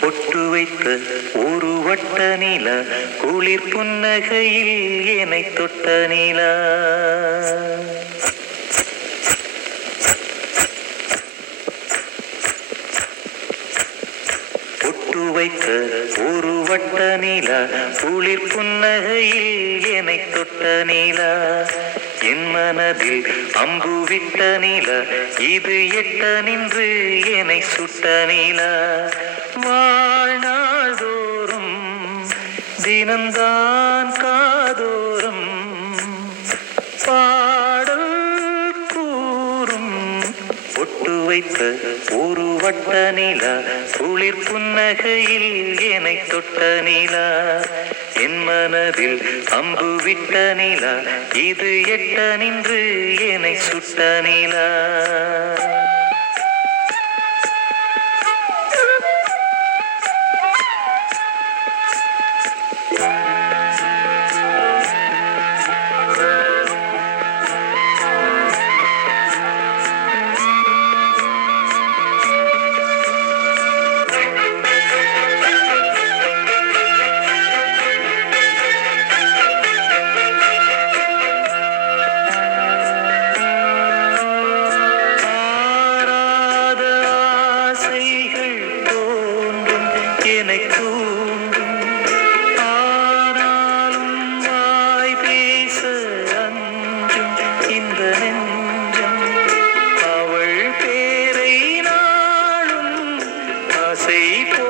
பொட்டு வைத்த ஒரு வட்ட நிலா குளிர் புன்னகையில் என்னை தொட்ட நிலா. பொட்டு வைத்த ஒரு வட்ட நிலா குளிர் புன்னகையில் என்னை தொட்ட நிலா. என் மனதில் அம்பு விட்ட நிலா இது எட்ட நின்று என்னை சுட்ட நிலா. வாழ்நாள் தோறும் தினந்தான் காதோறும் பாடல் கூறும். பொட்டு வைத்த ஒரு வட்ட நிலா குளிர் புன்னகையில் என்னை தொட்ட நிலா. என் மனதில் அம்பு விட்ட நிலா இது எட்ட நின்று என்னை சுட்ட நிலா. என்னை தூண்டும் ஆனாலும் வாய் பேச அஞ்சும் இந்த நெஞ்சம். அவள் பேரை நாளும் ஆசை போ